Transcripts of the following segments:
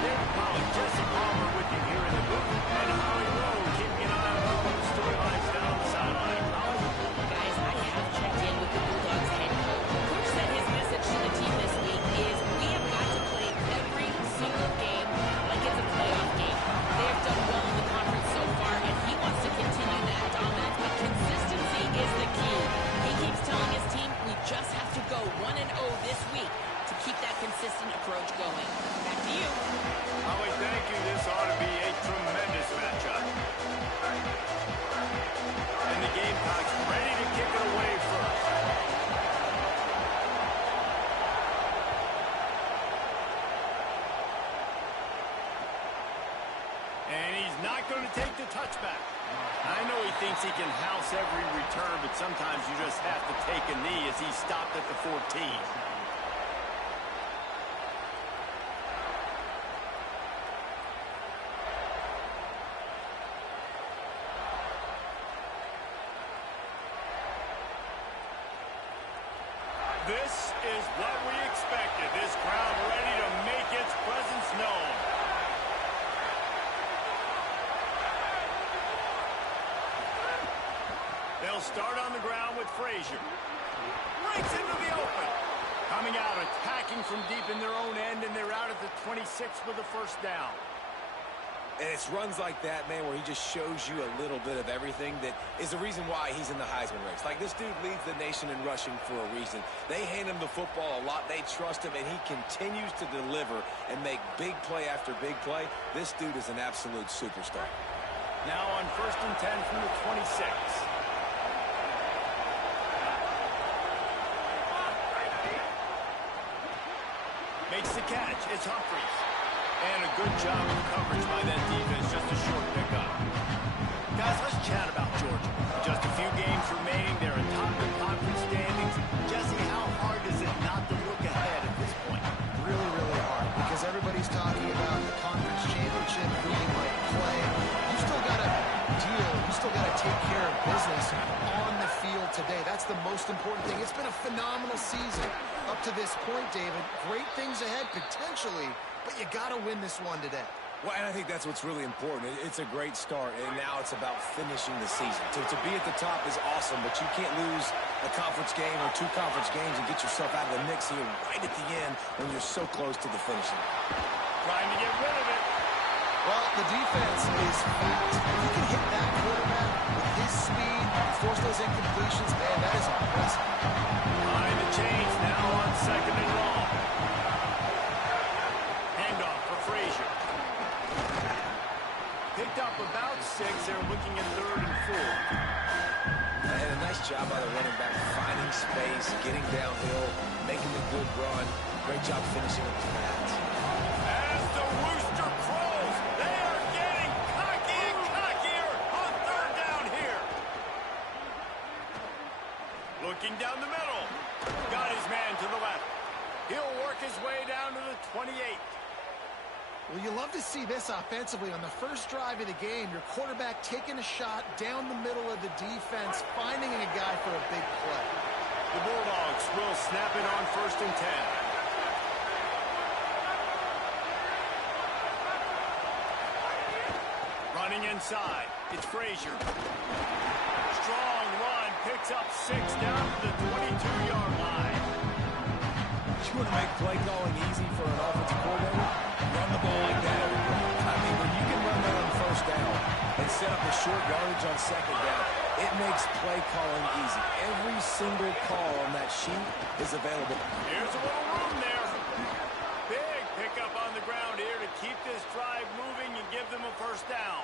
Jesse Palmer with you here in the booth, and Holly Rowe keeping an eye on all the storylines down the sideline. Guys, I have checked in with the Bulldogs head coach. Coach said his message to the team this week is we have got to play every single game like it's a playoff game. They have done well in the conference so far, and he wants to continue that dominance, but consistency is the key. He keeps telling his team we just have to go 1-0 this week to keep that consistent approach going. Back to you. Holly, thank you. This ought to be a tremendous matchup. And the Gamecocks ready to kick it away first. And he's not going to take the touchback. I know he thinks he can house every return, but sometimes you just have to take a knee as he stopped at the 14. This is what we expected. This crowd ready to make its presence known. They'll start on the ground with Frazier. Breaks into the open. Coming out, attacking from deep in their own end, and they're out at the 26 for the first down. And it's runs like that, man, where he just shows you a little bit of everything that is the reason why he's in the Heisman race. Like, this dude leads the nation in rushing for a reason. They hand him the football a lot. They trust him, and he continues to deliver and make big play after big play. This dude is an absolute superstar. Now on 1st and 10 from the 26. Makes the catch. It's Humphries. And a good job of coverage by that defense. Just a short pickup. Guys, let's chat about Georgia. Just a few games remaining. They're atop the conference standings. Jesse, how hard is it not to look ahead at this point? Really, really hard. Because everybody's talking about the conference championship, who you might play. You still got to deal. You still got to take care of business on the field today. That's the most important thing. It's been a phenomenal season up to this point, David. Great things ahead, potentially. But you got to win this one today. Well, and I think that's what's really important. It's a great start, and now it's about finishing the season. To be at the top is awesome, but you can't lose a conference game or 2 conference games and get yourself out of the mix here right at the end when you're so close to the finish line. Trying to get rid of it. Well, the defense is fast. If you can hit that quarterback with his speed, force those incompletions, man, that is impressive. Behind the chains now on 2nd and long. Handoff for Frazier. Picked up about 6. They're looking at 3rd and 4. And a nice job by the running back, finding space, getting downhill, making a good run. Great job finishing with the pads. As the rooster crows, they are getting cocky and cockier on 3rd down here. Looking down the middle. Got his man to the left. He'll work his way down to the 28. Well, you love to see this offensively. On the first drive of the game, your quarterback taking a shot down the middle of the defense, finding a guy for a big play. The Bulldogs will snap it on 1st and 10. Running inside. It's Frazier. Strong run. Picks up 6 down to the 22-yard line. You want to make play calling easy for an offensive coordinator? Run the ball like that every play. I mean, when you can run that on 1st down and set up a short yardage on 2nd down, it makes play calling easy. Every single call on that sheet is available. Here's a little room there. Big pickup on the ground here to keep this drive moving and give them a 1st down.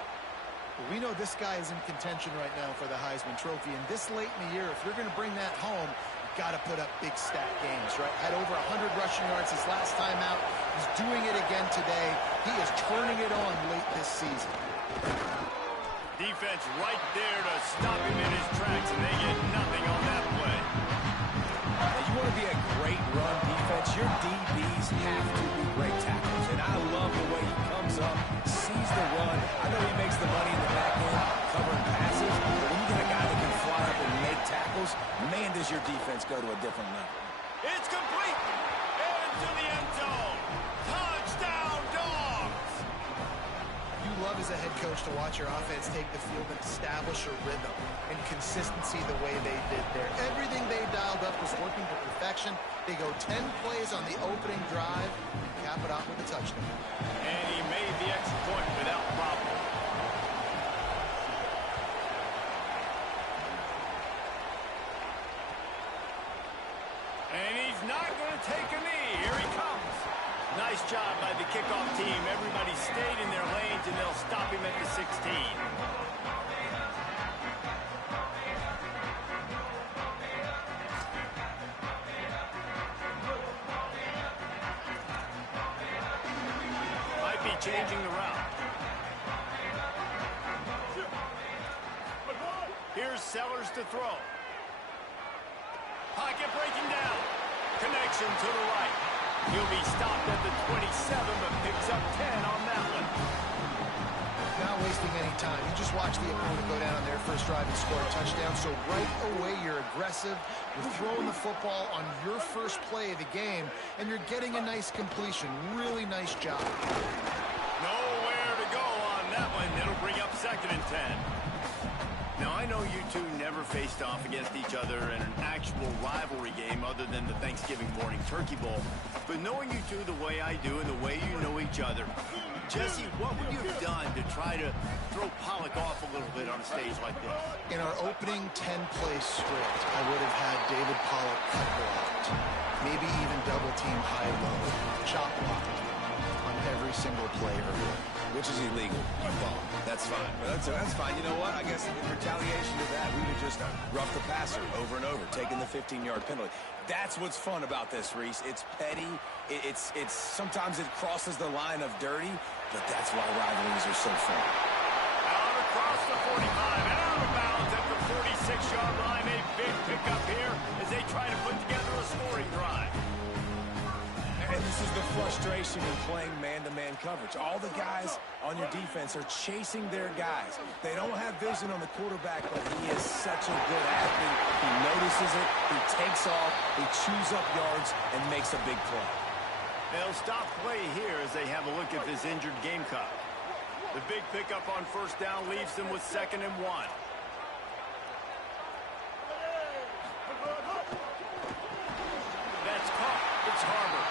Well, we know this guy is in contention right now for the Heisman Trophy, and this late in the year, if you're going to bring that home, you've got to put up big stat games, right? Had over 100 rushing yards his last time out. He's doing it again today. He is turning it on late this season. Defense right there to stop him in his tracks, and they get nothing on that play. Now, you want to be a great run defense, your DBs have to be great tackles. And I love the way he comes up, sees the run. I know he makes the money in the back end covering passes, but when you got a guy that can fly up and make tackles, man, does your defense go to a different level. It's complete. Into the end zone. Touchdown, Dogs. as a head coach to watch your offense take the field and establish a rhythm and consistency the way they did there. Everything they dialed up was working to perfection. They go 10 plays on the opening drive and cap it off with a touchdown. And he made the extra point without problem. And he's not going to take a knee. Here he comes. Nice job by the kickoff team. Everybody stayed in their lanes, and they'll stop him at the 16. Might be changing the route. Here's Sellers to throw. Pocket breaking down. Connection to the right. He'll be stopped at the 27, but picks up 10 on that one. Not wasting any time. You just watch the opponent go down on their first drive and score a touchdown. So right away, you're aggressive. You're throwing the football on your first play of the game, and you're getting a nice completion. Really nice job. Nowhere to go on that one. It'll bring up 2nd and 10. Now, I know you two never faced off against each other in an actual rivalry game other than the Thanksgiving morning turkey bowl. But knowing you two the way I do and the way you know each other, Jesse, what would you have done to try to throw Pollock off a little bit on a stage like this? In our opening 10-play script, I would have had David Pollock cut blocked, maybe even double-team high-low, chop blocked on every single play early. Which is illegal. You fall. That's fine. But that's fine. You know what? I guess in retaliation to that, we would just rough the passer over and over, taking the 15-yard penalty. That's what's fun about this, Reese. It's petty. It's sometimes it crosses the line of dirty, but that's why rivalries are so fun. Out across the 45 and out of bounds at the 46-yard line. A big pickup here as they try to put together a scoring drive. And this is the frustration in playing man-to-man coverage. All the guys on your defense are chasing their guys. They don't have vision on the quarterback, but he is such a good athlete. He notices it, he takes off, he chews up yards, and makes a big play. They'll stop play here as they have a look at this injured Gamecock. The big pickup on first down leaves them with 2nd and 1. That's caught. It's Harbor.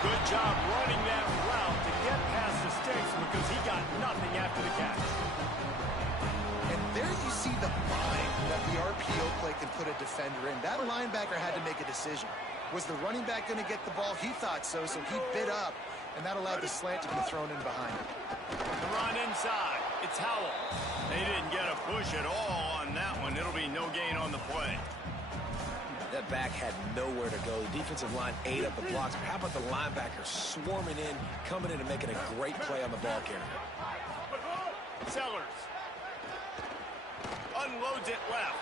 Good job running that route to get past the sticks because he got nothing after the catch. And there you see the bind that the RPO play can put a defender in. That linebacker had to make a decision. Was the running back going to get the ball? He thought so, so he bit up, and that allowed the slant to be thrown in behind him. The run inside. It's Howell. They didn't get a push at all on that one. It'll be no gain on the play. That back had nowhere to go. The defensive line ate up the blocks. But how about the linebacker swarming in, coming in and making a great play on the ball carrier? Sellers unloads it left.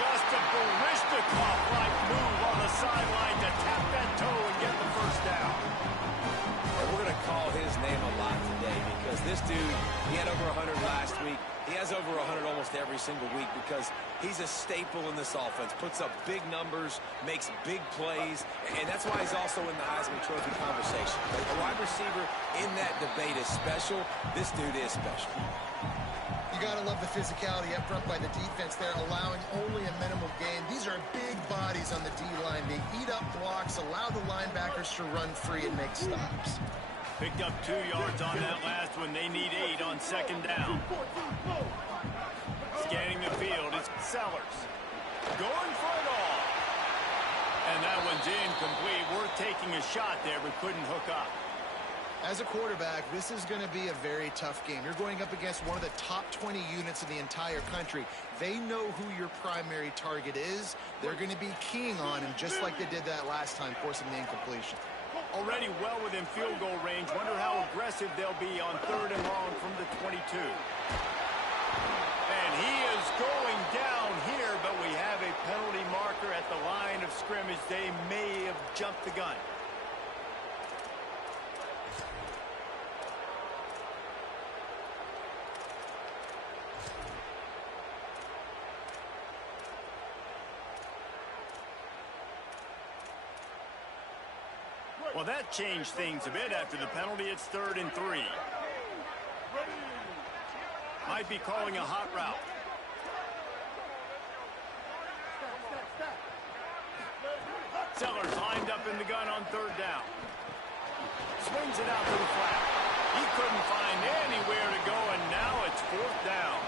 Just a Barishnikov-like move on the sideline to tap that toe and get the first down. And we're going to call his name a lot today because this dude, he had over 100 last week. He has over 100 almost every single week because he's a staple in this offense. Puts up big numbers, makes big plays, and that's why he's also in the Heisman Trophy conversation. A wide receiver in that debate is special. This dude is special. You got to love the physicality up front by the defense there, allowing only a minimal gain. These are big bodies on the D-line. They eat up blocks, allow the linebackers to run free and make stops. Picked up 2 yards on that last one. They need 8 on 2nd down. Scanning the field, it's Sellers. Going for it all. And that one's incomplete. Worth taking a shot there, but couldn't hook up. As a quarterback, this is going to be a very tough game. You're going up against one of the top 20 units in the entire country. They know who your primary target is. They're going to be keying on him, just like they did that last time, forcing the incompletion. Already well within field goal range. Wonder how aggressive they'll be on 3rd and long from the 22. And he is going down here, but we have a penalty marker at the line of scrimmage. They may have jumped the gun. Well, that changed things a bit after the penalty. It's 3rd and 3. Might be calling a hot route. Sellers lined up in the gun on third down. Swings it out to the flat. He couldn't find anywhere to go, and now it's fourth down.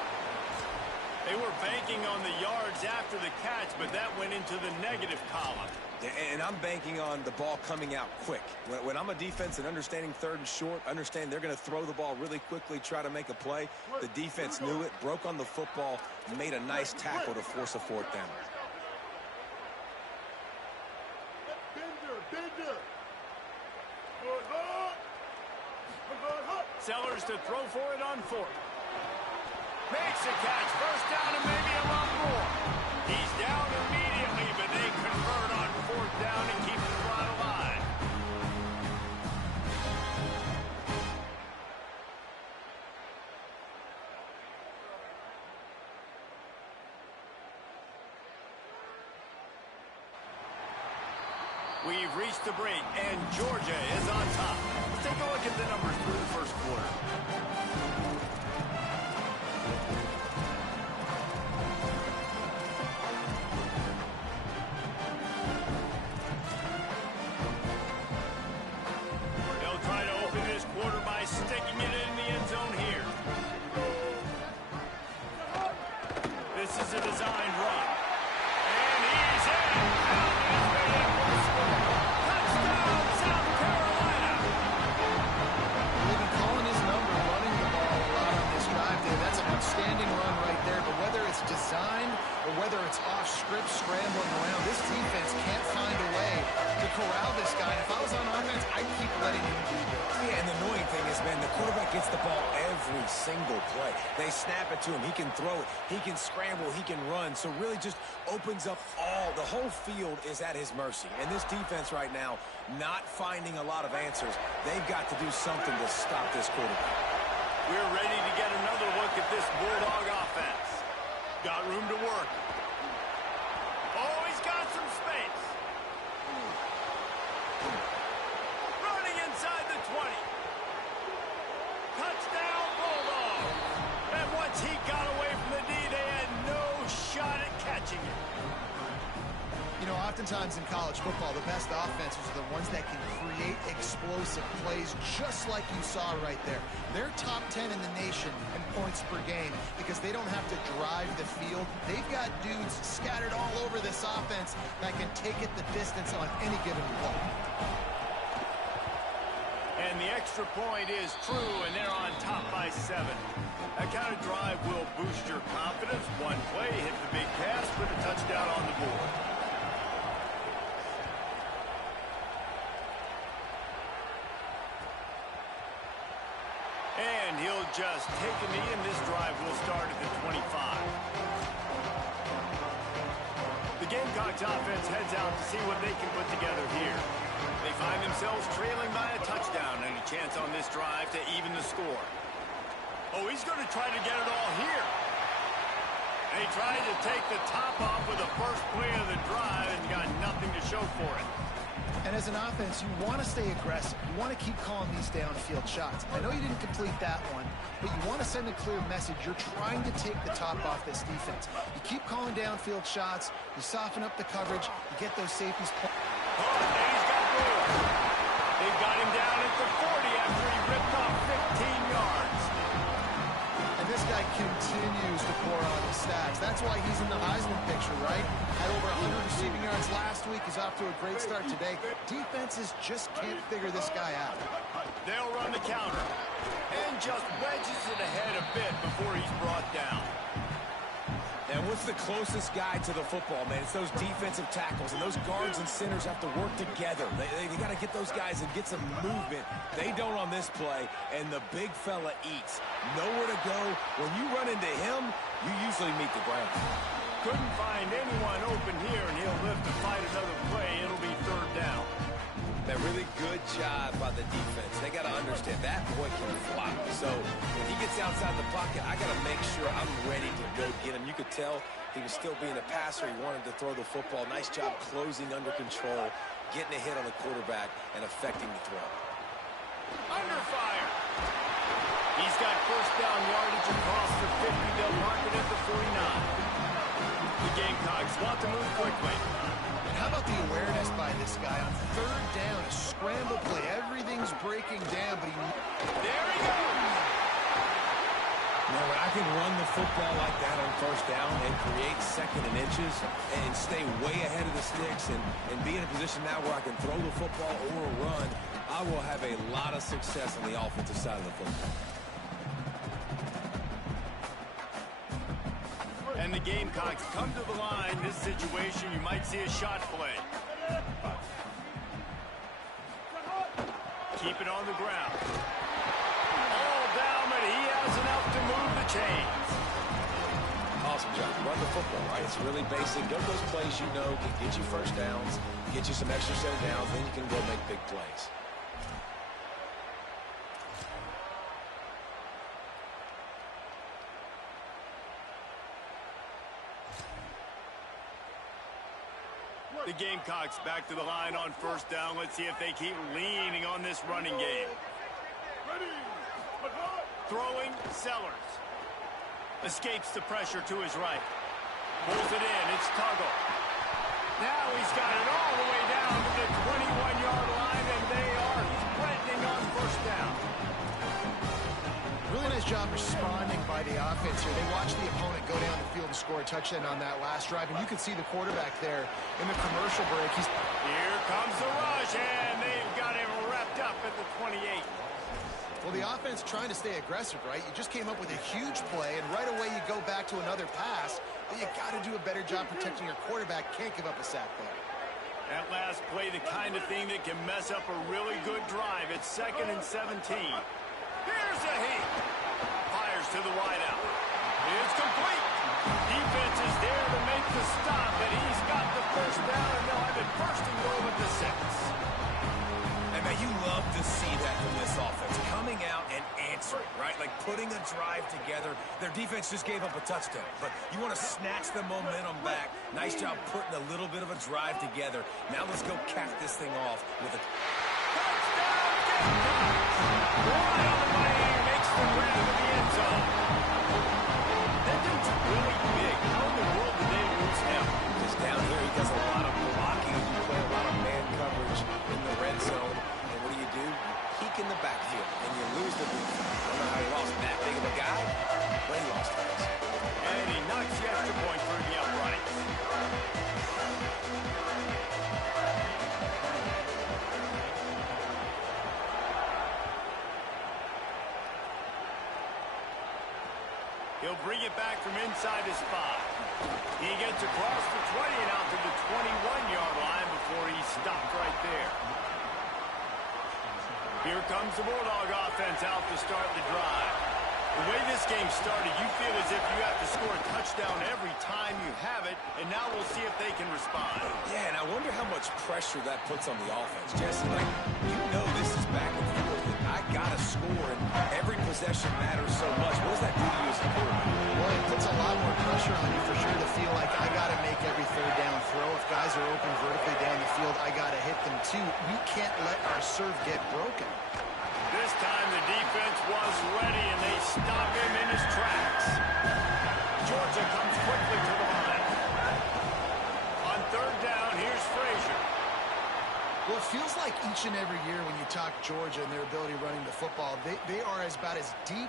They were banking on the yards after the catch, but that went into the negative column. Yeah, and I'm banking on the ball coming out quick. When I'm a defense and understanding third and short, understand they're going to throw the ball really quickly, try to make a play. The defense knew it, broke on the football, made a nice tackle to force a fourth down. Sellers to throw for it on fourth. Makes a catch. First down and maybe a lot more. He's down immediately, but they convert on fourth down and keep the crowd alive. We've reached the break, and Georgia is on top. Let's take a look at the numbers through the first quarter. They'll try to open this quarter by sticking it in the end zone here. This is a designed run. And he's in. Touchdown, South Carolina. They've been calling his number, running the ball a lot on this drive, Dave. That's an outstanding run right there. But whether it's designed or whether it's off script, scrambling around, this defense can't find a way to corral this guy. And if I was on offense, I'd keep letting him do this. Yeah, and the annoying thing is, man, the quarterback gets the ball every single play. They snap it to him. He can throw it. He can scramble. He can run. So really just opens up the whole field is at his mercy. And this defense right now, not finding a lot of answers. They've got to do something to stop this quarterback. We're ready to get another look at this Bulldog offense. Got room to work. Oh, he's got some space. Running inside the 20. Touchdown, Bulldogs. And once he got away from the D, they had no shot at catching it. You know, oftentimes in college football, the best offenses are the ones that can create explosive plays just like you saw right there. They're top 10 in the nation in points per game because they don't have to drive the field. They've got dudes scattered all over this offense that can take it the distance on any given play. And the extra point is true, and they're on top by 7. That kind of drive will boost your confidence. One play, hit the big pass, put a touchdown on the board. And he'll just take a knee, and this drive will start at the 25. The Gamecocks offense heads out to see what they can put together here. They find themselves trailing by a touchdown and a chance on this drive to even the score. Oh, he's going to try to get it all here. And he tried to take the top off with the first play of the drive and got nothing to show for it. And as an offense, you want to stay aggressive. You want to keep calling these downfield shots. I know you didn't complete that one, but you want to send a clear message. You're trying to take the top off this defense. You keep calling downfield shots. You soften up the coverage. You get those safeties. Oh, and he's got room. They've got him down at the 40 after he ripped off 15 yards. And this guy continues to pour on the stats. That's why he's in the Heisman picture, right? Had over 100 receiving yards last week. He's off to a great start today. Defenses just can't figure this guy out. They'll run the counter. And just wedges it ahead a bit before he's brought down. And what's the closest guy to the football, man? It's those defensive tackles, and those guards and centers have to work together. They got to get those guys and get some movement. They don't on this play, and the big fella eats. Nowhere to go. When you run into him, you usually meet the ground. Couldn't find anyone open here, and he'll live to fight another play. It'll be third down. That really good job by the defense. They got to understand that boy can fly. So when he gets outside the pocket, I got to make sure I'm ready to go get him. You could tell he was still being a passer. He wanted to throw the football. Nice job closing under control, getting a hit on the quarterback, and affecting the throw. Under fire. He's got that first down yardage across the 50. They'll mark it at the 49. The Gamecocks want to move quickly. And how about the awareness by this guy on third down, a scramble play. Everything's breaking down, but There he goes. Now, when I can run the football like that on first down and create second and inches and stay way ahead of the sticks and be in a position now where I can throw the football or run, I will have a lot of success on the offensive side of the football. And the Gamecocks come to the line. This situation, you might see a shot play. Keep it on the ground. All down, but he has enough to move the chains. Awesome job. Run the football, right? It's really basic. Go those plays you know can get you first downs, get you some extra set of downs, then you can go make big plays. The Gamecocks back to the line on first down. Let's see if they keep leaning on this running game. Throwing, Sellers. Escapes the pressure to his right. Pulls it in, it's Tuggle. Now he's got it all the way down to the 21-yard line, and they are threatening on first down. really nice job responding by the offense here. They watched the opponent go down the field and score a touchdown on that last drive, and you can see the quarterback there in the commercial break. Here comes the rush, and they've got him wrapped up at the 28. Well, the offense trying to stay aggressive, right? You just came up with a huge play, and right away you go back to another pass, but you got to do a better job protecting your quarterback. Can't give up a sack there. That last play, the kind of thing that can mess up a really good drive. It's 2nd and 17. Here's a heat. Fires to the wideout. It's complete. Defense is there to make the stop, and he's got the first down, and they'll have it first and goal at the 6. And man, you love to see that from this offense. Coming out and answering, right? Like putting a drive together. Their defense just gave up a touchdown, but you want to snatch the momentum back. Nice job putting a little bit of a drive together. Now let's go cap this thing off with a Touchdown, Gamecocks! Right on the money, makes the grab in the end zone. That dude's really big. How in the world did they lose him? Just down here, he does a lot of blocking. You play a lot of man coverage in the red zone. And what do? You peek in the backfield, and you lose the defense. I don't know how he lost that big of a guy, but he lost it. And he knocks the extra point through the uprights. He'll bring it back from inside his 5. He gets across the 20 and out to the 21-yard line before he's stopped right there. Here comes the Bulldog offense out to start the drive. The way this game started, you feel as if you have to score a touchdown every time you have it, and now we'll see if they can respond. Yeah, and I wonder how much pressure that puts on the offense. Jesse, like, you know this is back and forth, and I got to score, and every possession matters so much. What does that do to you as a quarterback? Well, it puts a lot more pressure on you for sure to feel like I got to make every third down throw. If guys are open vertically down the field, I got to hit them too. We can't let our serve get broken. This time the defense was ready, and they stop him in his tracks. Georgia comes quickly to the line. On third down, here's Frazier. Well, it feels like each and every year when you talk Georgia and their ability running the football, they are about as deep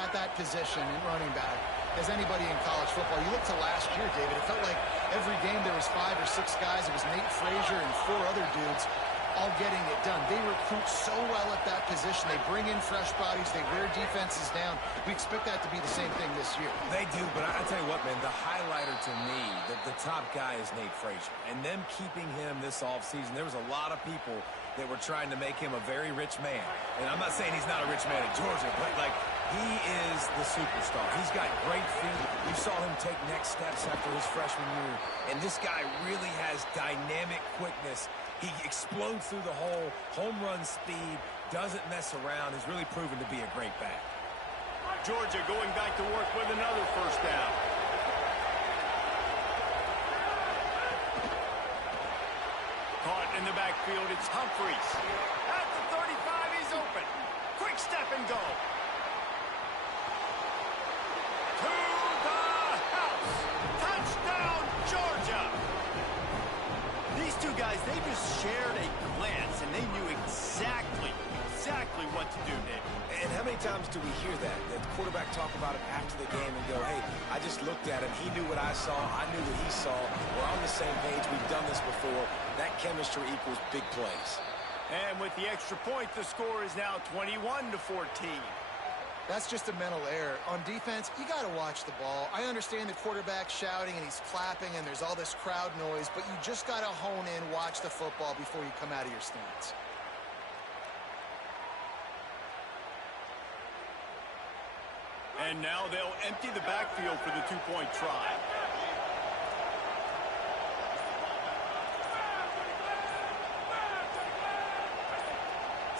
at that position in running back as anybody in college football. You look to last year, David, it felt like every game there was 5 or 6 guys. It was Nate Frazier and 4 other dudes all getting it done. They recruit so well at that position. They bring in fresh bodies. They wear defenses down. We expect that to be the same thing this year. They do, but I tell you what, man, the highlighter to me, the top guy is Nate Frazier. And them keeping him this offseason, there was a lot of people that were trying to make him a very rich man. And I'm not saying he's not a rich man at Georgia, but, like, he is the superstar. He's got great feet. You saw him take next steps after his freshman year. And this guy really has dynamic quickness. He explodes through the hole, home run speed, doesn't mess around. He's really proven to be a great back. Georgia going back to work with another first down. Caught in the backfield, it's Humphreys. At the 35, he's open. Quick step and go. They just shared a glance, and they knew exactly what to do, David. And how many times do we hear that? The quarterback talk about it after the game and go, hey, I just looked at him. He knew what I saw. I knew what he saw. We're on the same page. We've done this before. That chemistry equals big plays. And with the extra point, the score is now 21-14. That's just a mental error. On defense, you got to watch the ball. I understand the quarterback shouting and he's clapping and there's all this crowd noise, but you just got to hone in, watch the football before you come out of your stance. And now they'll empty the backfield for the two-point try.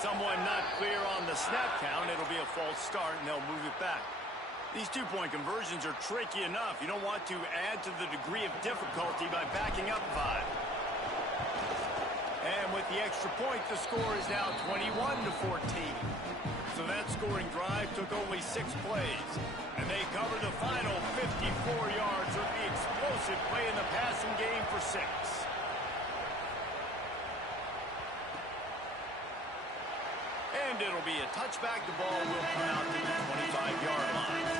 Someone not clear on the snap count. It'll be a false start, and they'll move it back. These two-point conversions are tricky enough. You don't want to add to the degree of difficulty by backing up 5. And with the extra point, the score is now 21-14. So that scoring drive took only 6 plays. And they cover the final 54 yards with the explosive play in the passing game for 6. And it'll be a touchback. The ball will come out to the 25-yard line.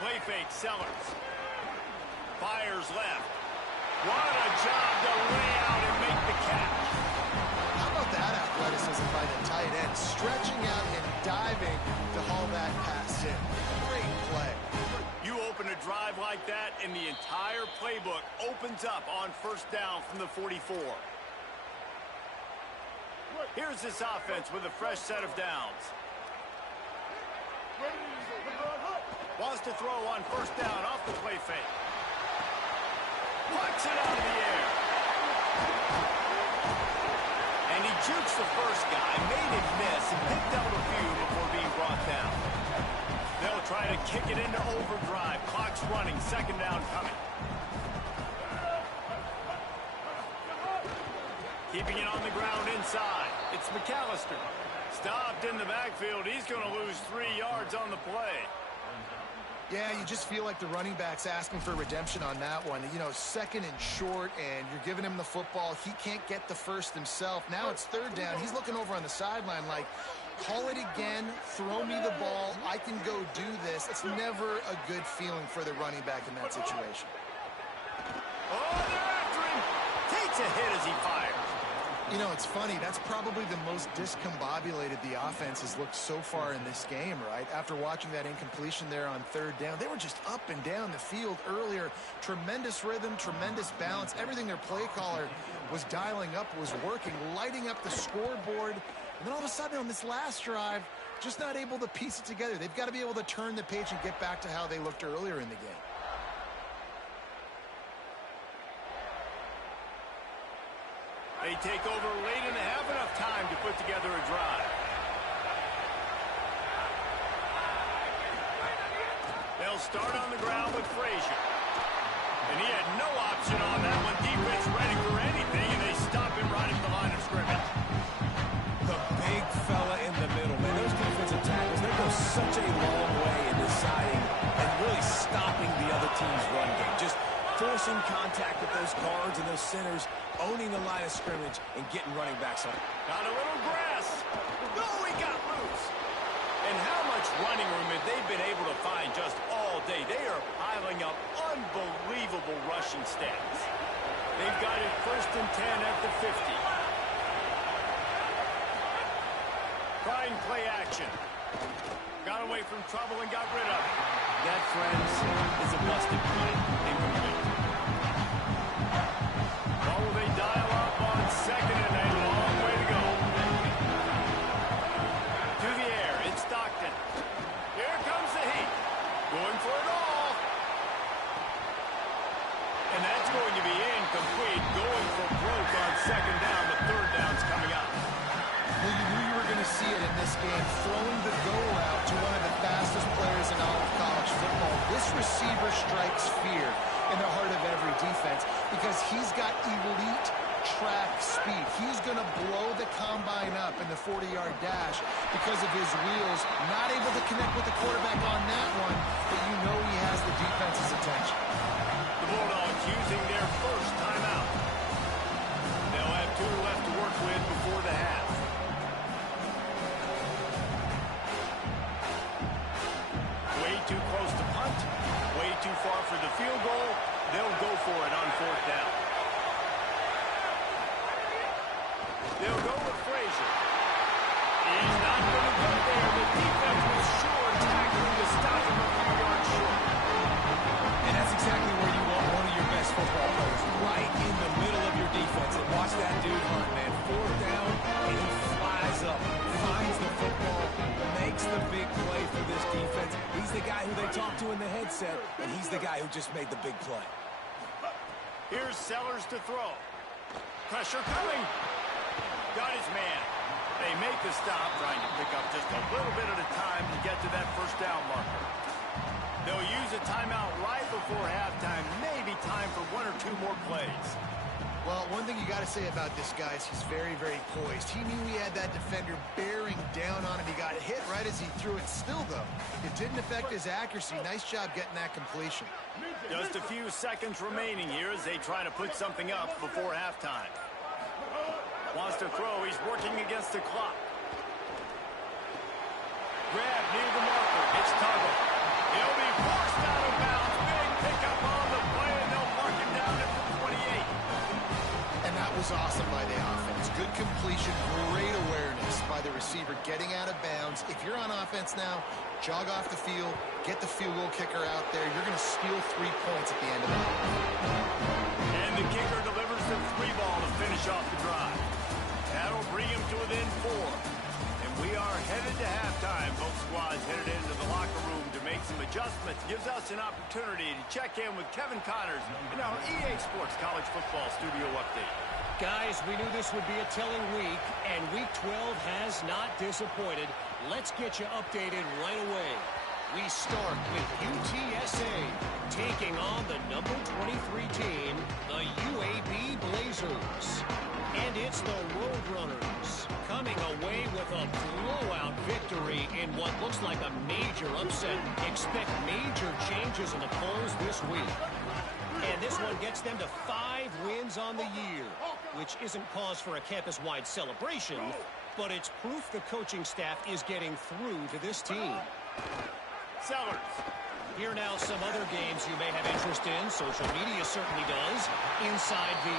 Play fake, Sellers. Fires left. What a job to lay out and make the catch. How about that athleticism by the tight end, stretching out and diving to haul that pass in. Great play. You open a drive like that, and the entire playbook opens up on first down from the 44. Here's this offense with a fresh set of downs. Wants to throw on first down off the play fake. Plucks it out of the air. And he jukes the first guy, made him miss, and picked up a few before being brought down. They'll try to kick it into overdrive. Clock's running, second down coming. Keeping it on the ground inside. It's McAllister. Stopped in the backfield. He's going to lose 3 yards on the play. Yeah, you just feel like the running back's asking for redemption on that one. You know, second and short, and you're giving him the football. He can't get the first himself. Now it's third down. He's looking over on the sideline like, call it again, throw me the ball, I can go do this. It's never a good feeling for the running back in that situation. Oh, they're after him. Takes a hit as he fires. You know, it's funny. That's probably the most discombobulated the offense has looked so far in this game, right? After watching that incompletion there on third down, they were just up and down the field earlier. Tremendous rhythm, tremendous balance. Everything their play caller was dialing up was working, lighting up the scoreboard. And then all of a sudden on this last drive, just not able to piece it together. They've got to be able to turn the page and get back to how they looked earlier in the game. They take over late and have enough time to put together a drive. They'll start on the ground with Frazier. And he had no option on that one. Defense ready for anything, and they stop him right at the line of scrimmage. The big fella in the middle, man. Those defensive tackles, they go such a long way in deciding and really stopping the other team's run game. Just forcing contact with those guards and those centers, owning the line of scrimmage, and getting running backs on. Got a little grass. No, he got loose. And how much running room have they been able to find just all day? They are piling up unbelievable rushing stats. They've got it first and 10 at the 50. Trying play action. Got away from trouble and got rid of it. That, friends, is a busted play. Incomplete. Well, will they dial up on second and a long way to go? To the air, it's Stockton. Here comes the heat. Going for it all. And that's going to be incomplete. Going for broke on second down. The third down's coming up. Well, you knew you were going to see it in this game, throwing the go route to one of the fastest players in all of college football. This receiver strikes fear in the heart of every defense because he's got elite track speed. He's going to blow the combine up in the 40-yard dash because of his wheels. Not able to connect with the quarterback on that one, but you know he has the defense's attention. The Bulldogs using their first timeout. They'll have 2 left to work with before the half. Way too close to punt. Way too far for the field goal. They'll go for it on 4th down. They'll go with Frazier. He's not going to go there. The defense was sure tackling to stop him a few yards short. And that's exactly where you want one of your best football players, right in the middle of your defense. And watch that dude hunt, man. 4th down, and he flies up, finds the football, makes the big play for this defense. He's the guy who they talk to in the headset, and he's the guy who just made the big play. Here's Sellers to throw. Pressure coming. Got his man. They make the stop, trying to pick up just a little bit at a time to get to that 1st down marker. They'll use a timeout right before halftime. Maybe time for 1 or 2 more plays. Well, one thing you got to say about this guy is he's very, very poised. He knew he had that defender bearing down on him. He got hit right as he threw it. Still, though, it didn't affect his accuracy. Nice job getting that completion. Just a few seconds remaining here as they try to put something up before halftime. Wants to throw. He's working against the clock. Grab near the marker. It's Tuggle. He'll be forced out of bounds. Big pickup on the play, and they'll mark him down at the 28. And that was awesome by the offense. Good completion, great awareness by the receiver getting out of bounds. If you're on offense now, jog off the field, get the field goal kicker out there. You're going to steal 3 points at the end of it. And the kicker delivers the 3 ball to finish off the drive. That'll bring him to within 4. And we are headed to halftime. Both squads headed into the locker room to make some adjustments. Gives us an opportunity to check in with Kevin Connors in our EA Sports College Football Studio Update. Guys, we knew this would be a telling week, and Week 12 has not disappointed. Let's get you updated right away. We start with UTSA taking on the number 23 team, the UAB Blazers. And it's the Roadrunners coming away with a blowout victory in what looks like a major upset. Expect major changes in the polls this week. And this one gets them to 5 wins on the year, which isn't cause for a campus-wide celebration, but it's proof the coaching staff is getting through to this team. Sellers. Here now some other games you may have interest in. Social media certainly does. Inside the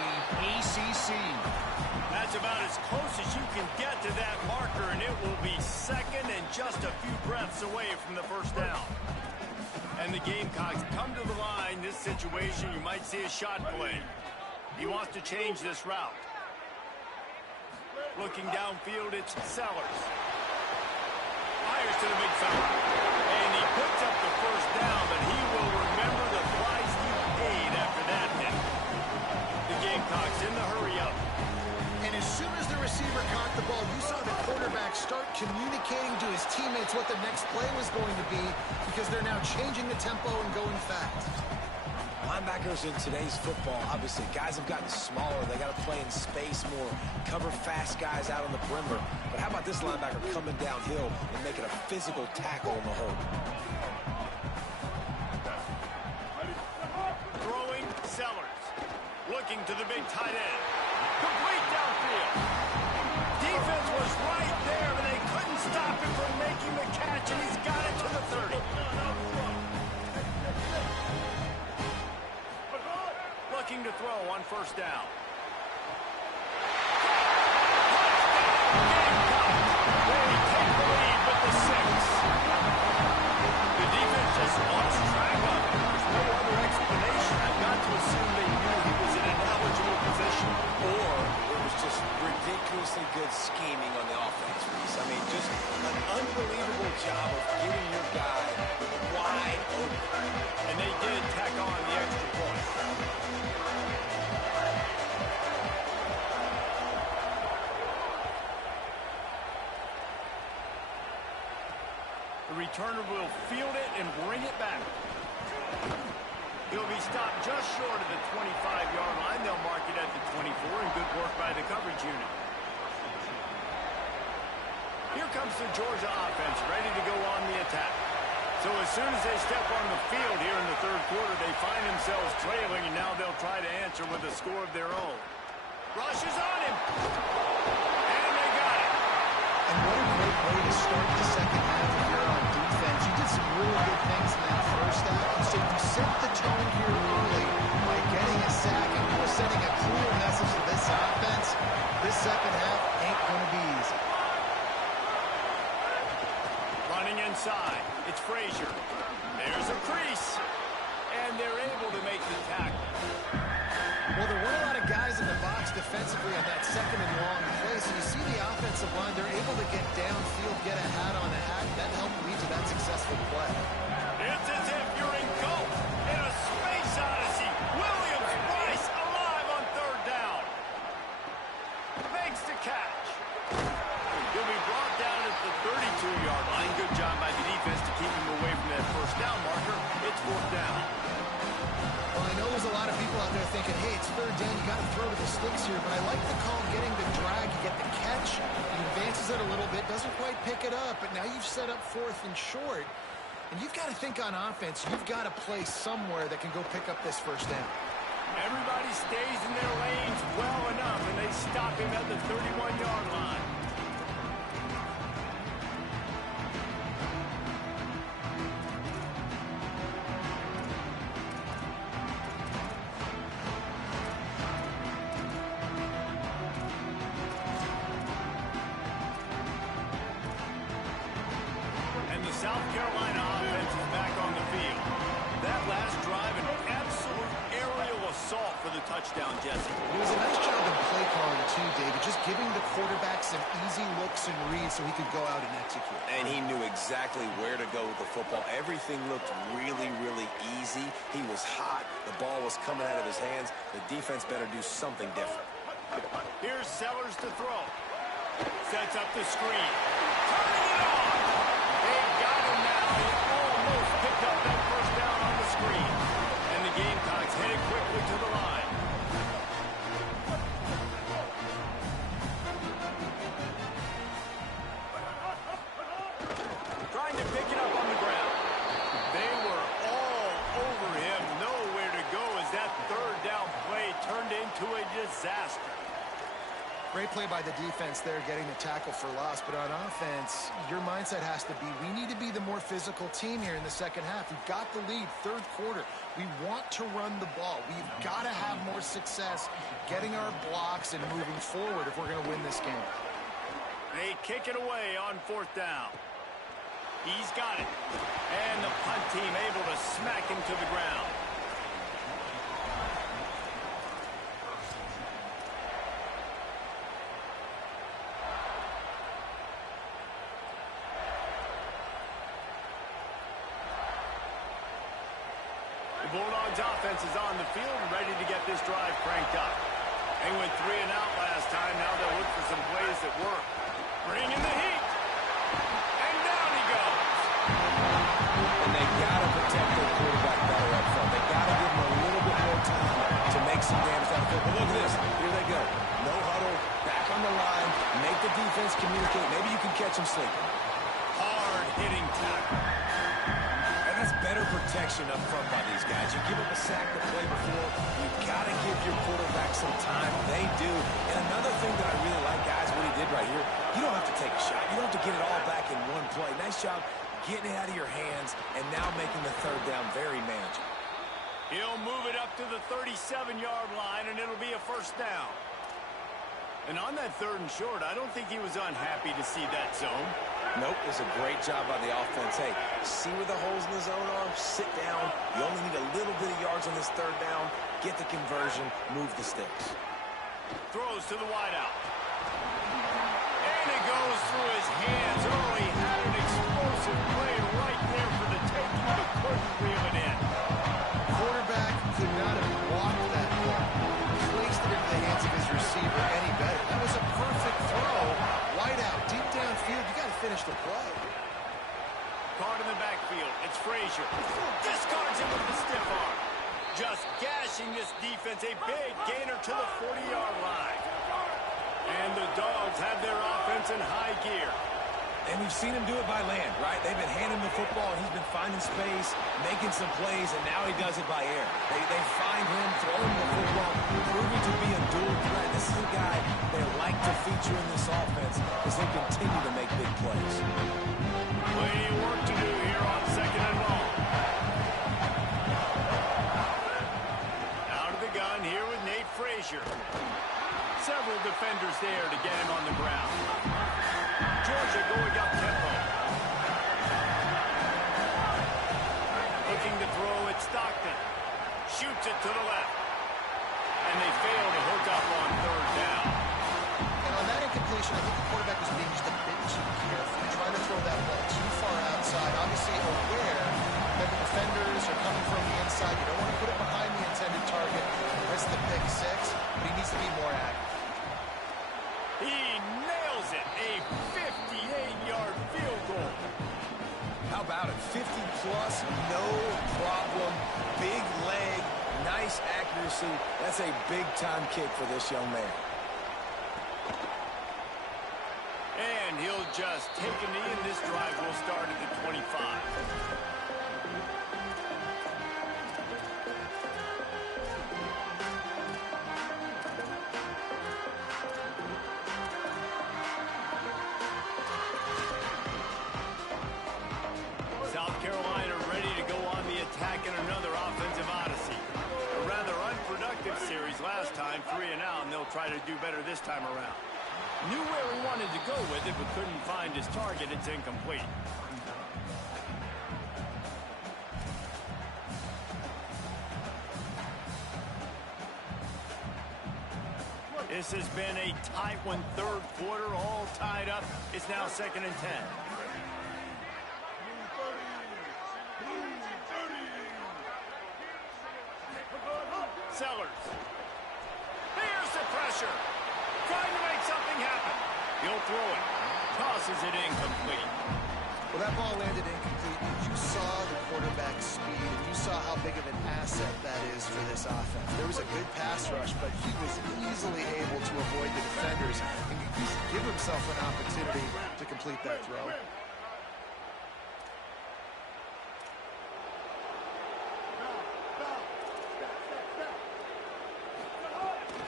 ACC. That's about as close as you can get to that marker, and it will be second and just a few breaths away from the 1st down. And the Gamecocks come to the line. This situation, you might see a shot play. He wants to change this route. Looking downfield, it's Sellers. Fires to the big fella. And he picks up the 1st down, but he will remember the price he paid after that hit. The Gamecocks in the hurry-up. And as soon as the receiver caught the ball, you saw the quarterback start communicating to his teammates what the next play was going to be because they're now changing the tempo and going fast. Linebackers in today's football, obviously, guys have gotten smaller. They got to play in space more, cover fast guys out on the perimeter. But how about this linebacker coming downhill and making a physical tackle in the hole? Throwing Sellers. Looking to the big tight end. Complete downfield. Defense was right there, but they couldn't stop him from making the catch, and he's got it to the 30. Looking to throw on 1st down. They take the lead with the 6. The defense just lost track of him. There's no other explanation. I've got to assume they knew he was in an eligible position. Or it was just ridiculously good scheming on the offense, Reese. I mean, just an unbelievable job of getting your guy wide open. And they did tack on the extra point. The returner will field it and bring it back. He'll be stopped just short of the 25-yard line. They'll mark it at the 24, and good work by the coverage unit. Here comes the Georgia offense, ready to go on the attack. So as soon as they step on the field here in the third quarter, they find themselves trailing, and now they'll try to answer with a score of their own. Rush is on him. And they got it. And what a great way to start the second half if you're on defense. You did some really good things in that first half, and so you set the tone here early by getting a sack, and you're sending a clear message to this offense. This second half ain't going to be easy. Running inside, it's Frazier. There's a crease, and they're able to make the tackle. Well, there weren't a lot of guys in the box defensively on that second and long play, so you see the offensive line, they're able to get downfield, get a hat on a hat, that helped lead to that successful play. It's as if you're engulfed in a space odyssey. Williams-Brice alive on third down. Makes the catch. He'll be brought down at the 32-yard line. Good job by the defense to keep him away from that first down marker. It's fourth down. Well, I know there's a lot of people out there thinking, hey, it's third down, you got to throw to the sticks here, but I like the call getting the drag, you get the catch, he advances it a little bit, doesn't quite pick it up, but now you've set up fourth and short, and you've got to think on offense, you've got to play somewhere that can go pick up this first down. Everybody stays in their lanes well enough, and they stop him at the 31-yard line. South Carolina offense is back on the field. That last drive, an absolute aerial assault for the touchdown, Jesse. It was a nice job in play calling, too, David, just giving the quarterback some easy looks and reads so he could go out and execute. And he knew exactly where to go with the football. Everything looked really, really easy. He was hot. The ball was coming out of his hands. The defense better do something different. Here's Sellers to throw. Sets up the screen. Turning it on. They've got him now. He almost picked up that first down on the screen. And the Gamecocks headed quickly to the line. Trying to pick it up on the ground. They were all over him. Nowhere to go as that third down play turned into a disaster. Great play by the defense there, getting the tackle for loss. But on offense, your mindset has to be, we need to be the more physical team here in the second half. We've got the lead, third quarter. We want to run the ball. We've got to have more success getting our blocks and moving forward if we're going to win this game. They kick it away on fourth down. He's got it. And the punt team able to smack him to the ground. Bulldogs offense is on the field and ready to get this drive cranked up. They went 3 and out last time. Now they'll look for some plays that work. Bring in the heat. And down he goes. And they got to protect their quarterback better up front. They got to give him a little bit more time to make some damage down the field. But look at this. Here they go. No huddle. Back on the line. Make the defense communicate. Maybe you can catch them sleeping. Hard-hitting tackle. That's better protection up front by these guys. You give them a sack the play before. You've got to give your quarterback some time. They do. And another thing that I really like, guys, what he did right here, you don't have to take a shot. You don't have to get it all back in one play. Nice job getting it out of your hands and now making the third down very manageable. He'll move it up to the 37-yard line, and it'll be a first down. And on that third and short, I don't think he was unhappy to see that zone. Nope, it's a great job by the offense. Hey, see where the holes in the zone are, sit down. You only need a little bit of yards on this third down. Get the conversion, move the sticks. Throws to the wideout. And it goes through his hands. Early had an explosive play right there for the taking, but couldn't reel it in. Quarterback could not have blocked that ball. Placed it into the hands of his receiver any better. That was a perfect throw. Wideout, deep downfield. You got to finish the play. Caught in the backfield. It's Frazier. Discards him with the stiff arm. forcing this defense a big gainer to the 40-yard line. And the Dogs have their offense in high gear. And we've seen him do it by land, right? They've been handing the football, and he's been finding space, making some plays, and now he does it by air. They find him, throwing the football, proving to be a dual threat. This is a guy they like to feature in this offense as they continue to make big plays. Plenty of work to do here on 2nd and long. Out of the gun here with Nate Frazier. Several defenders there to get him on the ground. Georgia going up tempo. Looking to throw at Stockton. Shoots it to the left. And they fail to hook up on 3rd down. And on that incompletion, I think the quarterback was being just a bit too careful, trying to throw that ball too far outside. Obviously aware that the defenders are coming from the inside. You don't want to put it behind the intended target. Risk the pick six, but he needs to be more accurate. He nails it. A 58-yard field goal. How about it? 50-plus, no problem. Big leg, nice accuracy. That's a big-time kick for this young man. And he'll just take a knee, and this drive will start at the 25. South Carolina ready to go on the attack in another offensive odyssey. A rather unproductive series last time, 3 and out, and they'll try to do better this time around. Knew where he wanted to go with it, but couldn't find his target. It's incomplete. This has been a tight one, 3rd quarter, all tied up. It's now 2nd and 10. Sellers. Here's the pressure. Trying to make something happen. He'll throw it. Tosses it incomplete. Well, that ball landed incomplete. You saw the quarterback's speed, and you saw how big of an asset that is for this offense. There was a good pass rush, but he was easily able to avoid the defenders and give himself an opportunity to complete that throw.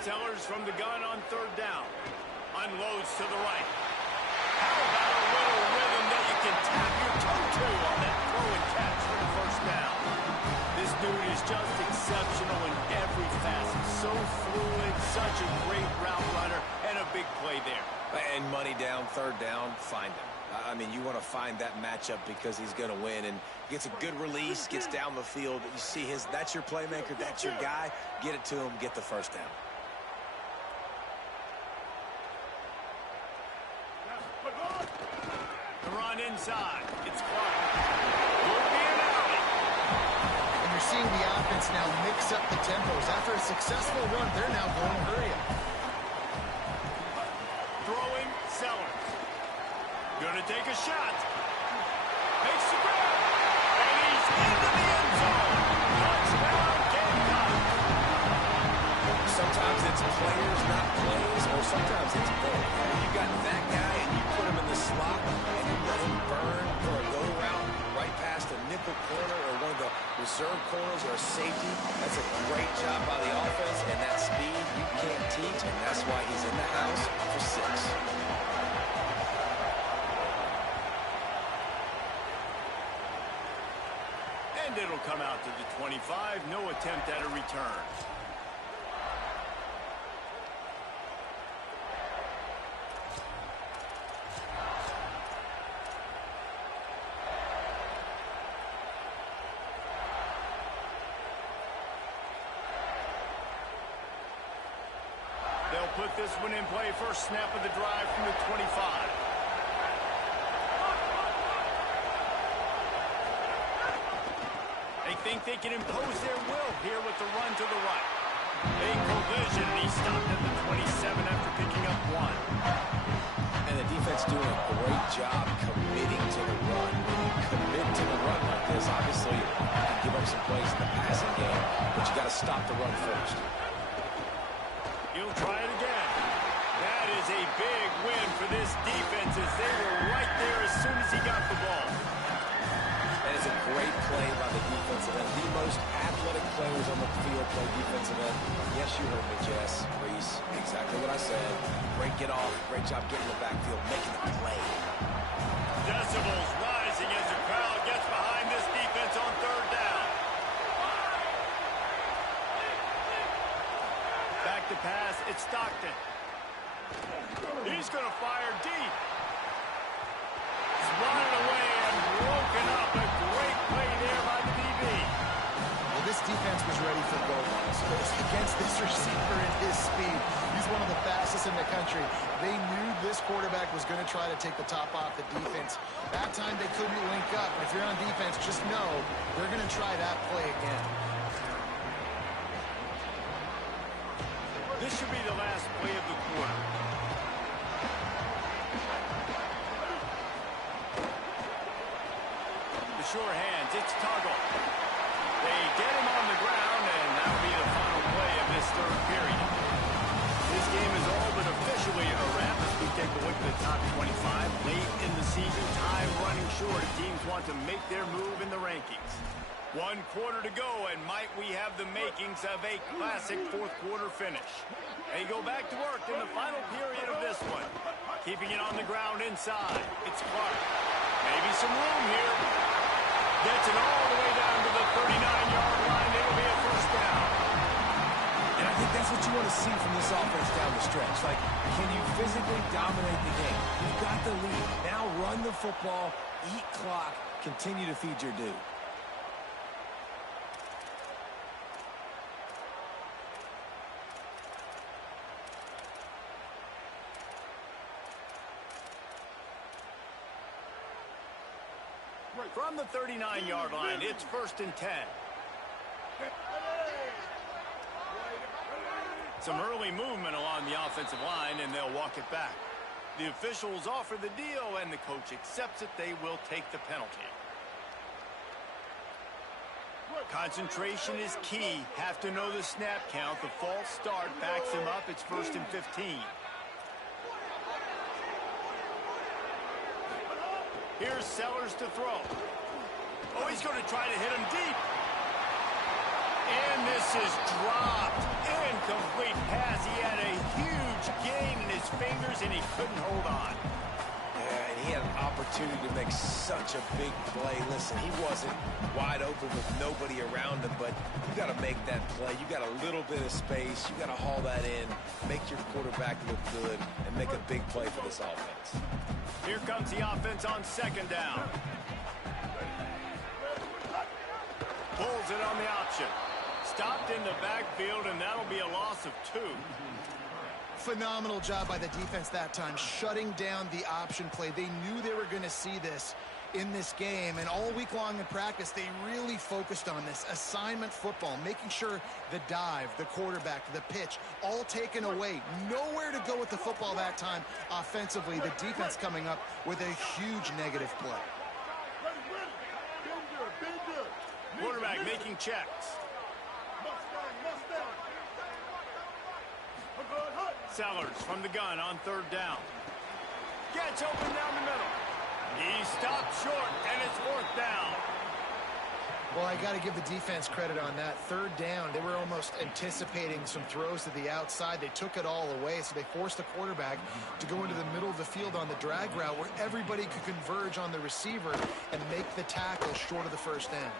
Sellers from the gun on 3rd down. Unloads to the right. How about a little rhythm that you can tap your toe to on that throw and catch for the 1st down? This dude is just exceptional in every facet. So fluid, such a great route runner, and a big play there. And money down, 3rd down, find him. I mean, you want to find that matchup because he's going to win and gets a good release, gets down the field. You see that's your playmaker, that's your guy. Get it to him, get the 1st down. The run inside. It's Clark. Will be an alley. And you're seeing the offense now mix up the tempos. After a successful run, they're now going hurry up. Throwing Sellers. Gonna take a shot. Makes the grab. And he's into the end zone. Touchdown, Gamecock. Sometimes it's players, not plays, or sometimes it's both. You got that guy and you put him in the slot and you let him burn for a go route right past a nickel corner or one of the reserve corners or a safety. That's a great job by the offense, and that speed you can't teach, and that's why he's in the house for 6. And it'll come out to the 25. No attempt at a return. They'll put this one in play. First snap of the drive from the 25. They think they can impose their will here with the run to the right. Big collision, and he stopped at the 27 after picking up 1. And the defense doing a great job committing to the run. When you commit to the run like this, obviously you can give up some plays in the passing game. But but you got to stop the run first. He'll try it again. That is a big win for this defense as they were right there as soon as he got the ball. And it's a great play by the defensive end. The most athletic players on the field play defensive end. Yes, you heard me, Jess, Reese. Exactly what I said. Great get off. Great job getting in the backfield, making the play. Decibels rising as the crowd gets behind this defense on third down. Back to pass, it's Stockton. He's going to fire deep. Swatted away and broken up. A great play there by the DB. Well, this defense was ready for goal lines. Against this receiver and his speed. He's one of the fastest in the country. They knew this quarterback was going to try to take the top off the defense. That time they couldn't link up. If you're on defense, just know they're going to try that play again. This should be the last play of the quarter. The sure hands, it's Tuggle. They get him on the ground, and that'll be the final play of this third period. This game is all but officially a wrap as we take a look at the top 25. Late in the season, time running short. Teams want to make their move in the rankings. 1 quarter to go, and might we have the makings of a classic fourth quarter finish. They go back to work in the final period of this one. Keeping it on the ground inside. It's Clark. Maybe some room here. Gets it all the way down to the 39-yard line. It'll be a first down. And I think that's what you want to see from this offense down the stretch. Like, can you physically dominate the game? You've got the lead. Now run the football, eat clock, continue to feed your dude. From the 39-yard line, it's 1st and 10. Some early movement along the offensive line, and they'll walk it back. The officials offer the deal, and the coach accepts it. They will take the penalty. Concentration is key. Have to know the snap count. The false start backs him up. It's 1st and 15. Here's Sellers to throw. Oh, he's going to try to hit him deep. And this is dropped. Incomplete pass. He had a huge gain in his fingers, and he couldn't hold on. Yeah, and he had an opportunity to make such a big play. Listen, he wasn't wide open with nobody around him, but you got to make that play. You got a little bit of space. You got to haul that in, make your quarterback look good, and make a big play for this offense. Here comes the offense on 2nd down. Pulls it on the option. Stopped in the backfield, and that'll be a loss of 2. Phenomenal job by the defense that time, shutting down the option play. They knew they were going to see this in this game, and all week long in practice, they really focused on this assignment football, making sure the dive, the quarterback, the pitch, all taken away. Nowhere to go with the football that time offensively. The defense coming up with a huge negative play. Quarterback making checks. Sellers from the gun on 3rd down. Gets open down the middle. He stopped short, and it's 4th down. Well, I got to give the defense credit on that. 3rd down, they were almost anticipating some throws to the outside. They took it all away, so they forced the quarterback to go into the middle of the field on the drag route where everybody could converge on the receiver and make the tackle short of the 1st down.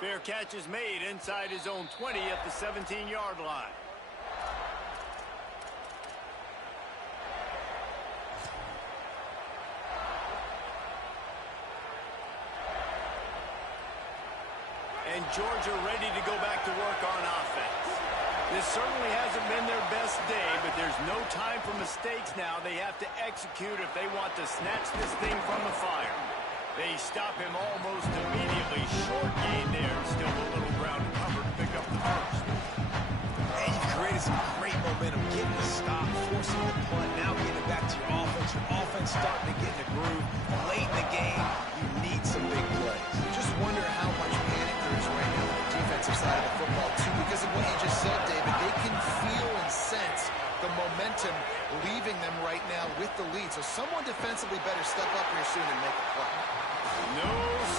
Fair catch is made inside his own 20 at the 17-yard line. And Georgia ready to go back to work on offense. This certainly hasn't been their best day, but there's no time for mistakes now. They have to execute if they want to snatch this thing from the fire. They stop him almost immediately. Short gain there. Still a little ground to cover to pick up the first. And you created some great momentum, getting the stop, forcing the punt, now getting it back to your offense. Your offense starting to get in the groove. Late in the game, you need some big plays. Just wonder how much panic there is right now on the defensive side side of the football, too, because of what you just said, David. They can feel and sense the momentum leaving them right now with the lead. So someone defensively better step up here soon and make a play. No,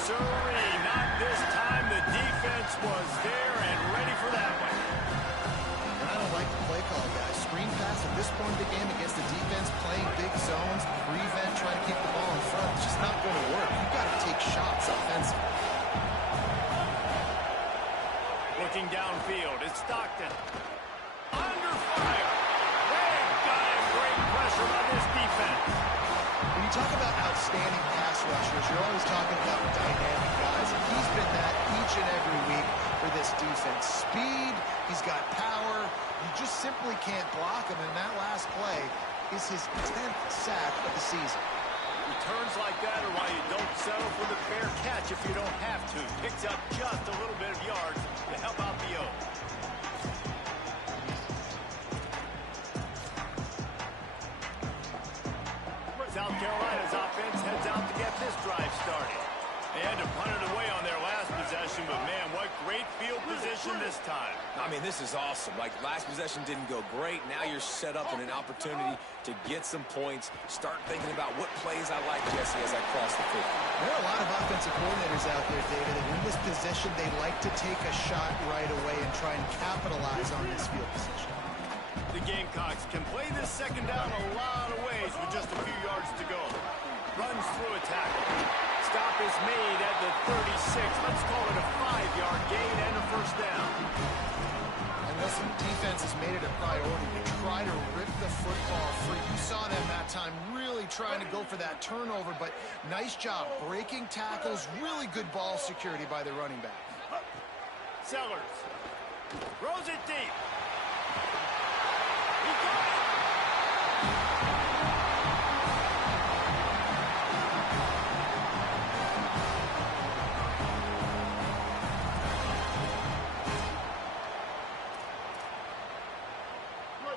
sirree. Not this time. The defense was there and ready for that one. And I don't like the play call, guys. Screen pass at this point of the game against the defense, playing big zones, prevent, trying to keep the ball in front. It's just not going to work. You've got to take shots offensively. Looking downfield, it's Stockton. Under fire. They've got a great pressure on this defense. When you talk about outstanding pass rushers, you're always talking about dynamic guys, and he's been that each and every week for this defense. Speed, he's got power. You just simply can't block him, and that last play is his 10th sack of the season. Returns like that are why you don't settle for the fair catch if you don't have to. Picks up just a little bit of yards to help out the O. South Carolina's offense heads out to get this drive started. They had to punt it away on their last possession, but man, what great field position this time. I mean, this is awesome. Like, last possession didn't go great. Now you're set up in an opportunity to get some points. Start thinking about what plays I like, Jesse, as I cross the field. There are a lot of offensive coordinators out there, David, that in this position, they like to take a shot right away and try and capitalize on this field position. The Gamecocks can play this second down a lot of ways with just a few yards to go. Runs through a tackle. Stop is made at the 36. Let's call it a 5-yard gain and a first down. And listen, defense has made it a priority to try to rip the football free. You saw them that time really trying to go for that turnover, but nice job breaking tackles. Really good ball security by the running back. Sellers throws it deep. He got it.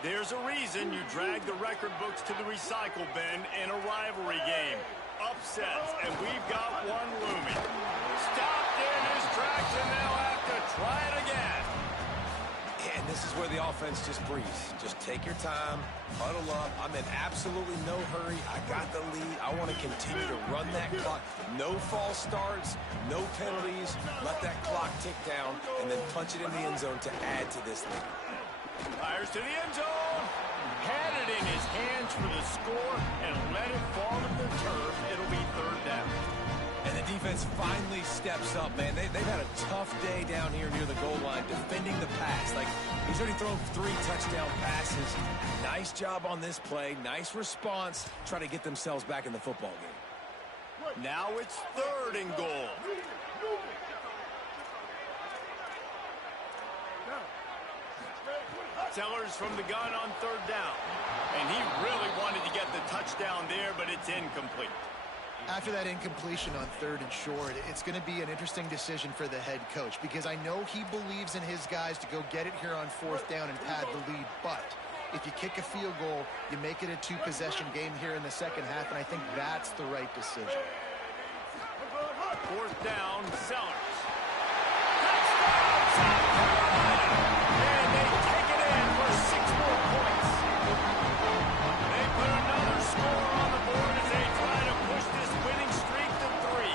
There's a reason you drag the record books to the recycle bin in a rivalry game. Upsets, and we've got one looming. Stopped in his tracks, and they'll have to try it again. And this is where the offense just breathes. Just take your time, huddle up. I'm in absolutely no hurry. I got the lead. I want to continue to run that clock. No false starts, no penalties. Let that clock tick down, and then punch it in the end zone to add to this lead. Fires to the end zone. Had it in his hands for the score and let it fall to the turf. It'll be third down. And the defense finally steps up, man. They've had a tough day down here near the goal line defending the pass. Like, he's already thrown 3 touchdown passes. Nice job on this play. Nice response. Try to get themselves back in the football game. Now it's third and goal. Sellers from the gun on third down. And he really wanted to get the touchdown there, but it's incomplete. After that incompletion on third and short, it's going to be an interesting decision for the head coach because I know he believes in his guys to go get it here on fourth down and pad the lead. But if you kick a field goal, you make it a 2-possession game here in the second half, and I think that's the right decision. Fourth down, Sellers. Touchdown, South Carolina! And they take it in for 6 more points. They put another score on the board as they try to push this winning streak to 3.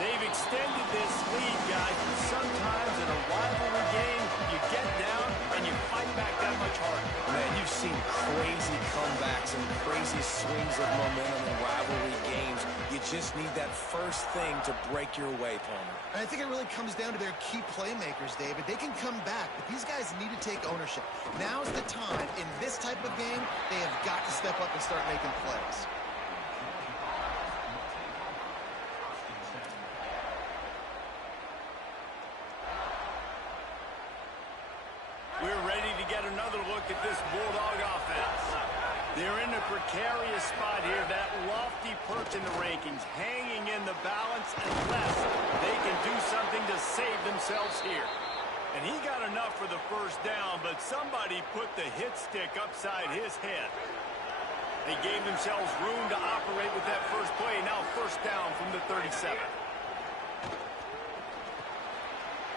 They've extended this lead, guys, but sometimes in a rivalry game, you get down and you fight back that much harder. Man, you've seen crazy comebacks and crazy swings of momentum in rivalry games. You just need that first thing to break your way, Palmer. And I think it really comes down to their key playmakers, David. They can come back, but these guys need to take ownership. Now's the time. In this type of game, they have got to step up and start making plays. We're ready to get another look at this Bulldog offense. They're in a precarious spot here, that lofty perch in the rankings, hanging in the balance unless they can do something to save themselves here. And he got enough for the first down, but somebody put the hit stick upside his head. They gave themselves room to operate with that first play. Now first down from the 37.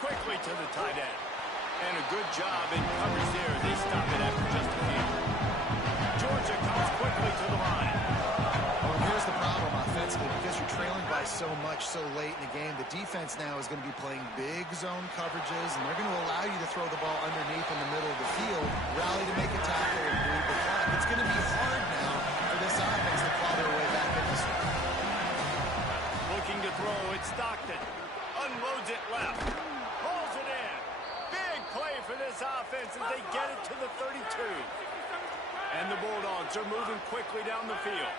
quickly to the tight end. And a good job in coverage there. They stop it after just a few. Georgia comes quickly to the line. Well, here's the problem offensively. Because you're trailing by so much so late in the game, the defense now is going to be playing big zone coverages, and they're going to allow you to throw the ball underneath in the middle of the field, rally to make a tackle, and move the clock. It's going to be hard now for this offense to claw their way back in this one. Looking to throw, it's Stockton. Unloads it left. Pulls it in. Big play for this offense as they get it to the 32. And the Bulldogs are moving quickly down the field.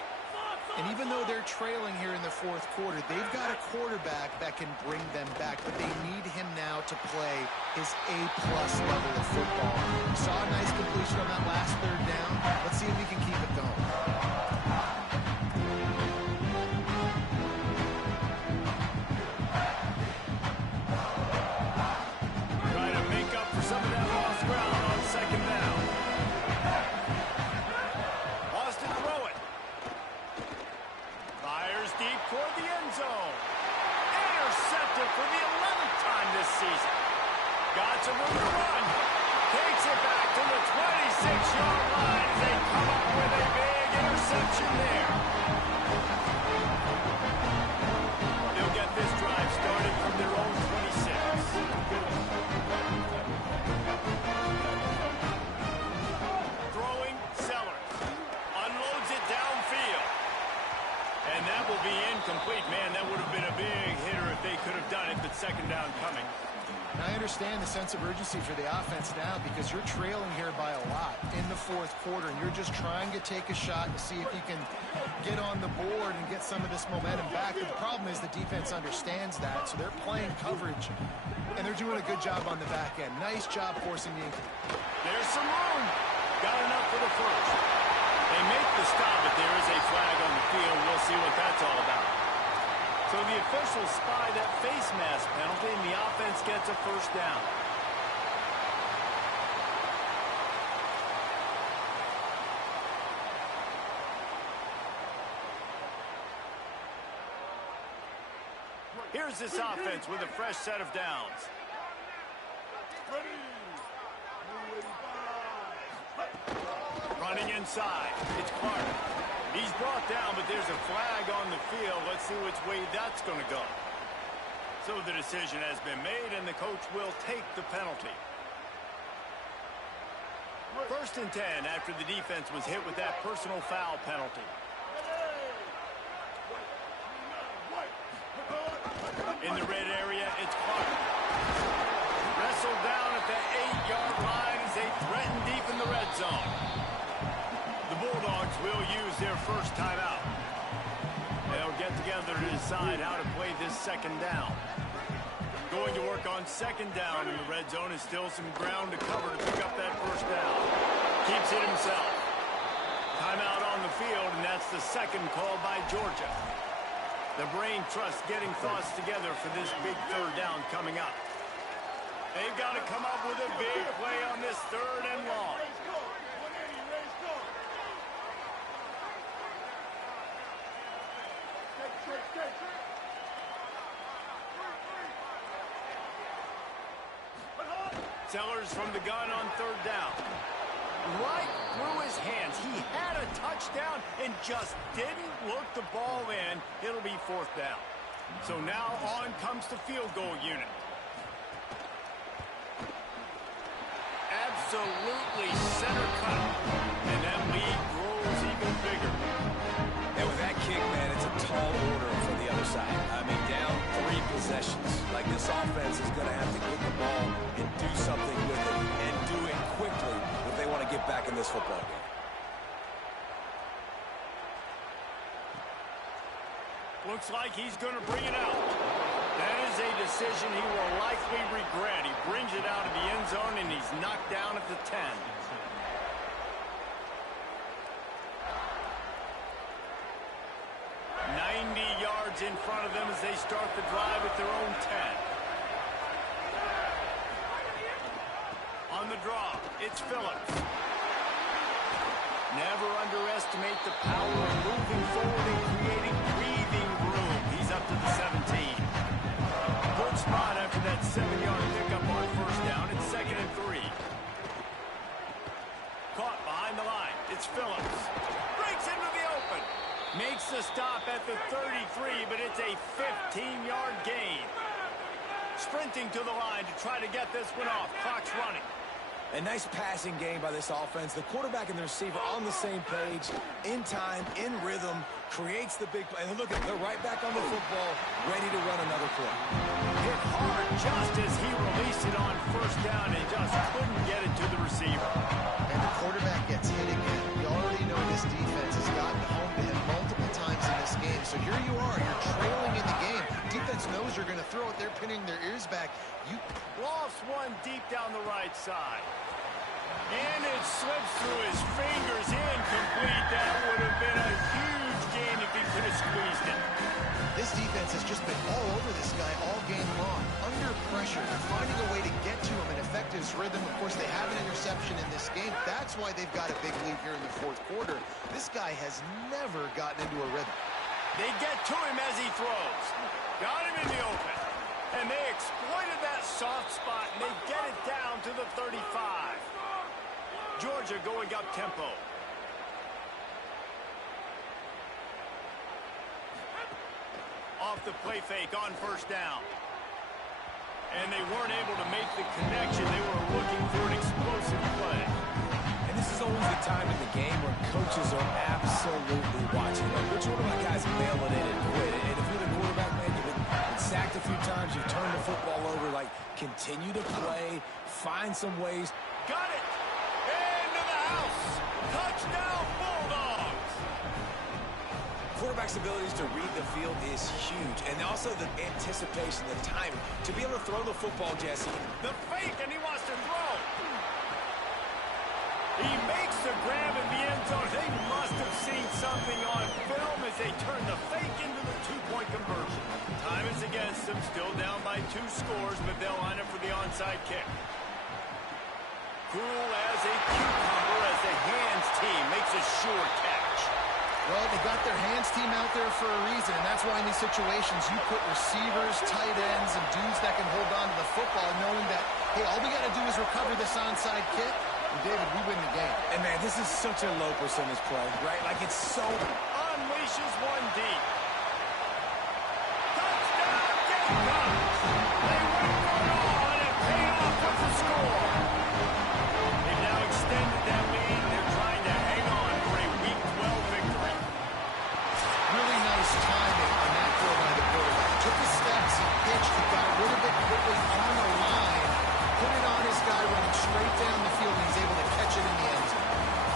And even though they're trailing here in the fourth quarter, they've got a quarterback that can bring them back, but they need him now to play his A-plus level of football. We saw a nice completion on that last third down. Let's see if he can keep it going. Trying to make up for some of that lost ground on second down. Austin throw it. Fires deep toward the end zone. Intercepted for the 11th time this season. Got some room to run. Takes it back to the 26-yard line as they come up with a big interception there. They'll get this drive started from their own 26. Throwing, Sellers. Unloads it downfield. And that will be incomplete. Man, that would have been a big hitter if they could have done it, but second down coming. And I understand the sense of urgency for the offense now because you're trailing here by a lot in the fourth quarter, and you're just trying to take a shot to see if you can get on the board and get some of this momentum back. But the problem is the defense understands that, so they're playing coverage, and they're doing a good job on the back end. Nice job forcing the incomplete. There's some room. Got enough for the first. They make the stop, but there is a flag on the field. We'll see what that's all about. So the officials spy that face mask penalty, and the offense gets a first down. Here's this offense with a fresh set of downs. Running inside. It's Clark. He's brought down, but there's a flag on the field. Let's see which way that's going to go. So the decision has been made, and the coach will take the penalty. First and 10 after the defense was hit with that personal foul penalty. In the red area, it's Clark. Wrestled down at the 8-yard line as they threaten deep in the red zone. The Bulldogs will use their first timeout. They'll get together to decide how to play this second down. Going to work on second down in the red zone is still some ground to cover to pick up that first down. Keeps it himself. Timeout on the field, and that's the second call by Georgia. The brain trust getting thoughts together for this big third down coming up. They've got to come up with a big play on this third and long. Sellers from the gun on third down. Right through his hands. He had a touchdown and just didn't look the ball in. It'll be fourth down. So now on comes the field goal unit. Absolutely center cut. And that lead grows even bigger. And with that kick, man, it's a tall order for the other side. I mean, down 3 possessions. Like, this offense is going to have to get the ball and do something with it, and do it quickly if they want to get back in this football game. Looks like he's going to bring it out. That is a decision he will likely regret. He brings it out of the end zone, and he's knocked down at the 10. In front of them as they start the drive at their own 10. On the draw, it's Phillips. Never underestimate the power of moving forward and creating breathing room. He's up to the 17. Good spot after that 7-yard stop at the 33, but it's a 15-yard gain. Sprinting to the line to try to get this one off. Clock's running. A nice passing game by this offense. The quarterback and the receiver on the same page, in time, in rhythm, creates the big play. And look at it, they're right back on the football, ready to run another play. Hit hard just as he released it on first down and just couldn't get it to the receiver. And the quarterback gets hit again. We already know this defense has gotten home to him multiple times in this game. So here you are, you're trailing in the game. Defense knows you're going to throw it. They're pinning their ears back. Lofts one deep down the right side. And it slips through his fingers, incomplete. That would have been a huge gain if he could have squeezed it. This defense has just been all over this guy all game long. Under pressure, they're finding a way to get to him and affect his rhythm. Of course, they have an interception in this game. That's why they've got a big lead here in the fourth quarter. This guy has never gotten into a rhythm. They get to him as he throws. Got him in the open. And they exploited that soft spot, and they get it down to the 35. Georgia going up tempo. Off the play fake on first down. And they weren't able to make the connection. They were looking for an explosive play. And this is always the time in the game where coaches are absolutely watching. Like, which one of my guys bail it in and quit? And if you're the quarterback, man, you've been sacked a few times, you've turned the football over. Like, continue to play, find some ways. Got it! Into the house! Touchdown, Bulldogs! Quarterback's abilities to read the field is huge. And also the anticipation, the timing. To be able to throw the football, Jesse. The fake, and he wants to throw. He makes the grab in the end zone. They must have seen something on film as they turn the fake into the two-point conversion. Time is against them, still down by 2 scores, but they'll line up for the onside kick. Cool as a cucumber as the hands team makes a sure catch. Well, they got their hands team out there for a reason, and that's why in these situations you put receivers, tight ends, and dudes that can hold on to the football, knowing that, hey, all we got to do is recover this onside kick. David, we win the game. And, man, this is such a low percentage play, right? Like, it's so... Unleashes one deep. Touchdown, Gamecocks! They went for it all, and it paid off with the score. They've now extended that lead. They're trying to hang on for a Week 12 victory. Really nice timing on that throw by the quarterback. Took his steps, he pitched, he got rid of it quickly on the line, put it on his guy running straight down the field, and he's able to catch it in the end zone.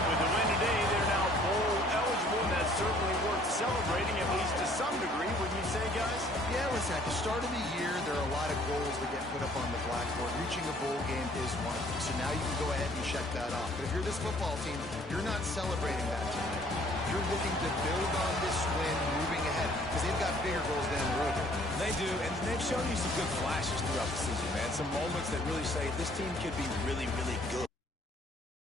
With the win today, they're now bowl eligible, and that's certainly worth celebrating, at least to some degree, wouldn't you say, guys? Yeah, listen, at the start of the year, there are a lot of goals that get put up on the blackboard. Reaching a bowl game is one of them. So now you can go ahead and check that off. But if you're this football team, you're not celebrating that tonight. You're looking to build on this win moving ahead because they've got bigger goals down the road. They do, and they've shown you some good flashes throughout the season, man. Some moments that really say this team could be really, really good.